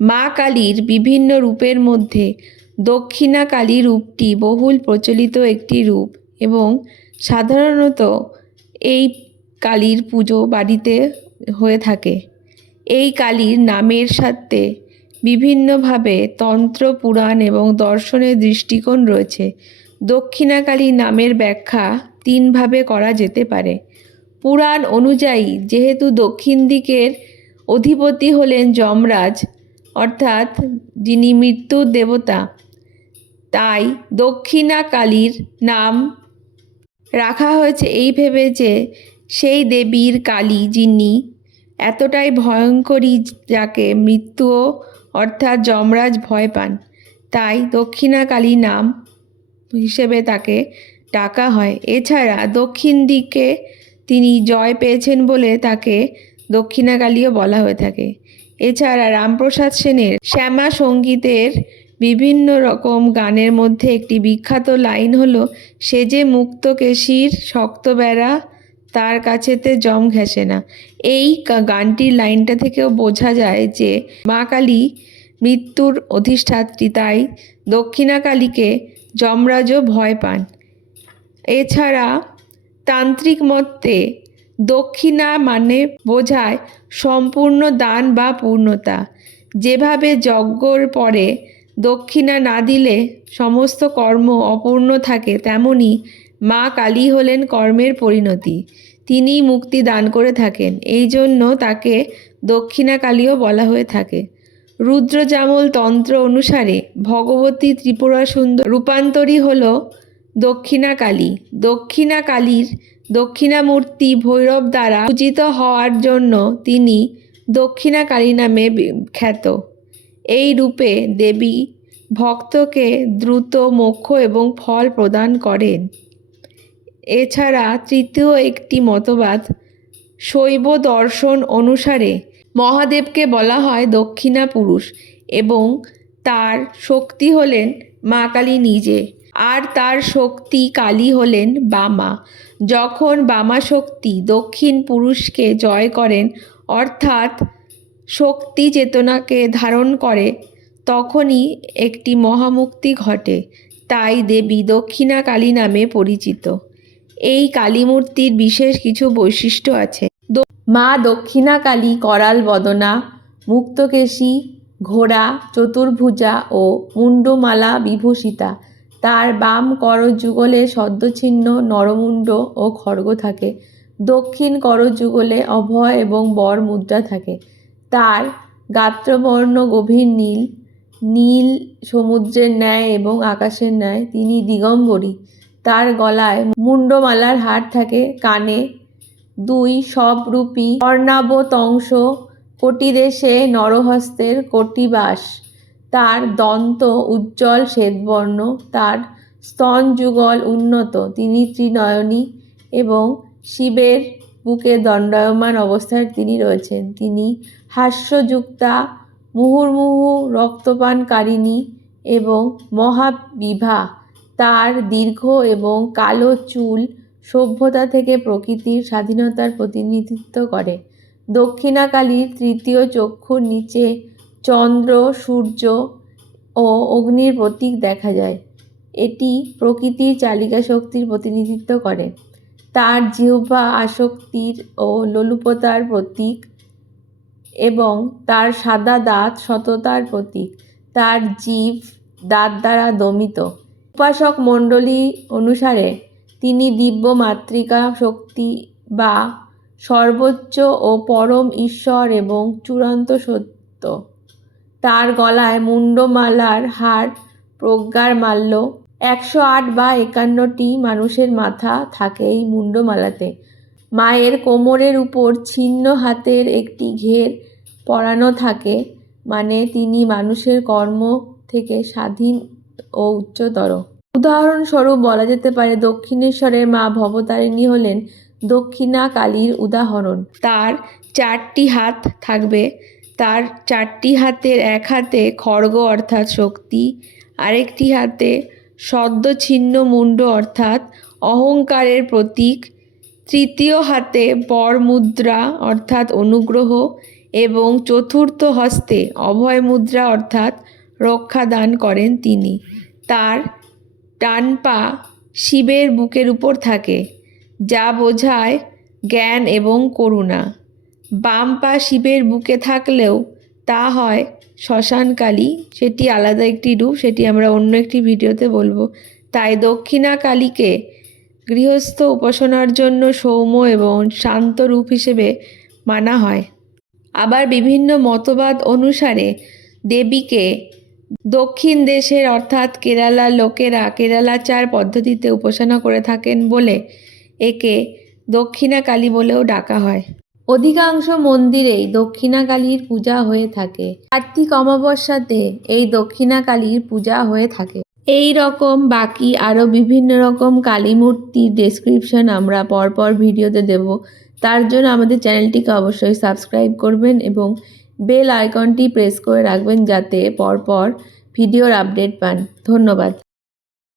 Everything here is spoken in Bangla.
মা কালীর বিভিন্ন রূপের মধ্যে দক্ষিণা কালী রূপটি বহুল প্রচলিত একটি রূপ এবং সাধারণত এই কালীর পুজো বাড়িতে হয়ে থাকে। এই কালীর নামের সাথে বিভিন্নভাবে তন্ত্র, পুরাণ এবং দর্শনের দৃষ্টিকোণ রয়েছে। দক্ষিণা কালী নামের ব্যাখ্যা তিনভাবে করা যেতে পারে। পুরাণ অনুযায়ী যেহেতু দক্ষিণ দিকের অধিপতি হলেন যমরাজ, অর্থাৎ যিনি মৃত্যুর দেবতা, তাই দক্ষিণা কালীর নাম রাখা হয়েছে এই ভেবে যে সেই দেবীর কালী যিনি এতটাই ভয়ঙ্করী যাকে মৃত্যুও অর্থাৎ যমরাজ ভয় পান, তাই দক্ষিণা কালী নাম হিসেবে তাকে ডাকা হয়। এছাড়া দক্ষিণ দিকে তিনি জয় পেয়েছেন বলে তাকে দক্ষিণা কালীও বলা হয়ে থাকে। এছাড়া রামপ্রসাদ সেনের শ্যামা সঙ্গীতের বিভিন্ন রকম গানের মধ্যে একটি বিখ্যাত লাইন হলো, সেজে মুক্ত কেশির শক্ত বেড়া তার কাছেতে জম ঘেঁষে না। এই গানটির লাইনটা থেকেও বোঝা যায় যে মা কালী মৃত্যুর অধিষ্ঠাত্রী, তাই দক্ষিণা কালীকে যমরাজও ভয় পান। এছাড়া তান্ত্রিক মতে দক্ষিণা মানে বোঝায় সম্পূর্ণ দান বা পূর্ণতা। যেভাবে যজ্ঞর পরে দক্ষিণা না দিলে সমস্ত কর্ম অপূর্ণ থাকে, তেমনি মা কালী হলেন কর্মের পরিণতি, তিনিই মুক্তি দান করে থাকেন। এই জন্য তাকে দক্ষিণা কালীও বলা হয়ে থাকে। রুদ্রযামল তন্ত্র অনুসারে ভগবতী ত্রিপুরা সুন্দর রূপান্তরী হল দক্ষিণা কালী। দক্ষিণা কালীর দক্ষিণামূর্তি ভৈরব দ্বারা পূজিত হওয়ার জন্য তিনি দক্ষিণা কালী নামে খ্যাত। এই রূপে দেবী ভক্তকে দ্রুত মোক্ষ এবং ফল প্রদান করেন। এছাড়া তৃতীয় একটি মতবাদ, শৈব দর্শন অনুসারে মহাদেবকে বলা হয় দক্ষিণা পুরুষ এবং তার শক্তি হলেন মা কালী নিজে, আর তার শক্তি কালী হলেন বামা। যখন বামা শক্তি দক্ষিণ পুরুষকে জয় করেন, অর্থাৎ শক্তি চেতনাকে ধারণ করে, তখনই একটি মহামুক্তি ঘটে। তাই দেবী দক্ষিণা কালী নামে পরিচিত। এই কালী মূর্তির বিশেষ কিছু বৈশিষ্ট্য আছে। মা দক্ষিণা কালী করাল বদনা, মুক্তকেশী, ঘোড়া, চতুর্ভুজা ও মুন্ডমালা বিভূষিতা। তার বাম করযুগলে সদ্যছিন্ন নরমুণ্ড ও খড়গ থাকে। দক্ষিণ করযুগলে অভয় এবং বর মুদ্রা থাকে। তার গাত্রবর্ণ গভীর নীল, নীল সমুদ্রের ন্যায় এবং আকাশের ন্যায়। তিনি দিগম্বরী। তার গলায় মুন্ডমালার হার থাকে। কানে 2 সবরূপী অর্ণাবতংশ, কটিদেশে নরহস্তের কটিবাস। তার দন্ত উজ্জ্বল শ্বেতবর্ণ। তার স্তনযুগল উন্নত। তিনি ত্রিনয়নী এবং শিবের বুকে দণ্ডায়মান অবস্থায় তিনি রয়েছেন। তিনি হাস্যযুক্তা, মুহুর্মুহু রক্তপানকারিণী এবং মহাবিভা। তার দীর্ঘ এবং কালো চুল সভ্যতা থেকে প্রকৃতির স্বাধীনতার প্রতিনিধিত্ব করে। দক্ষিণা কালীর তৃতীয় চক্ষুর নিচে চন্দ্র, সূর্য ও অগ্নির প্রতীক দেখা যায়। এটি প্রকৃতির চালিকা শক্তির প্রতিনিধিত্ব করে। তার জিহ্বা আসক্তির ও লোলুপতার প্রতীক এবং তার সাদা দাঁত সততার প্রতীক। তার জিভ দাঁত দ্বারা দমিত। উপাসক মণ্ডলী অনুসারে তিনি দিব্য মাতৃকা শক্তি বা সর্বোচ্চ ও পরম ঈশ্বর এবং চূড়ান্ত সত্য। তার গলায় মুন্ডমালার হার, প্রজ্ঞার মাল্য। 108 বা 51টি মানুষের মাথা থাকে এই মুন্ডমালাতে। মায়ের কোমরের উপর ছিন্ন হাতের একটি ঘের পরানো থাকে, মানে তিনি মানুষের কর্ম থেকে স্বাধীন ও উচ্চতর। উদাহরণস্বরূপ বলা যেতে পারে দক্ষিণেশ্বরের মা ভবতারিণী হলেন দক্ষিণা কালীর উদাহরণ। তার 4টি হাত থাকবে। তার 4টি হাতের এক হাতে খড়গ অর্থাৎ শক্তি, আরেকটি হাতে সদ্য ছিন্ন মুন্ড অর্থাৎ অহংকারের প্রতীক, তৃতীয় হাতে বর মুদ্রা অর্থাৎ অনুগ্রহ এবং চতুর্থ হস্তে অভয় মুদ্রা অর্থাৎ রক্ষা দান করেন তিনি। তার ডান পা শিবের বুকের উপর থাকে, যা বোঝায় জ্ঞান এবং করুণা। বাম পা শিবের বুকে থাকলেও তা হয় শ্মশানকালী, সেটি আলাদা একটি রূপ, সেটি আমরা অন্য একটি ভিডিওতে বলবো। তাই দক্ষিণা কালীকে গৃহস্থ উপাসনার জন্য সৌম্য এবং শান্ত রূপ হিসেবে মানা হয়। আবার বিভিন্ন মতবাদ অনুসারে দেবীকে দক্ষিণ দেশের অর্থাৎ কেরালার লোকেরা কেরালাচার পদ্ধতিতে উপাসনা করে থাকেন বলে একে দক্ষিণা কালী বলেও ডাকা হয়। অধিকাংশ মন্দিরেই দক্ষিণা কালীর পূজা হয়ে থাকে। কার্তিক অমাবস্যাতে এই দক্ষিণা কালীর পূজা হয়ে থাকে। এই রকম বাকি আরও বিভিন্ন রকম কালী মূর্তির ডেসক্রিপশন আমরা পরপর ভিডিওতে দেব। তার জন্য আমাদের চ্যানেলটিকে অবশ্যই সাবস্ক্রাইব করবেন এবং বেল আইকনটি প্রেস করে রাখবেন যাতে পরপর ভিডিওর আপডেট পান। ধন্যবাদ।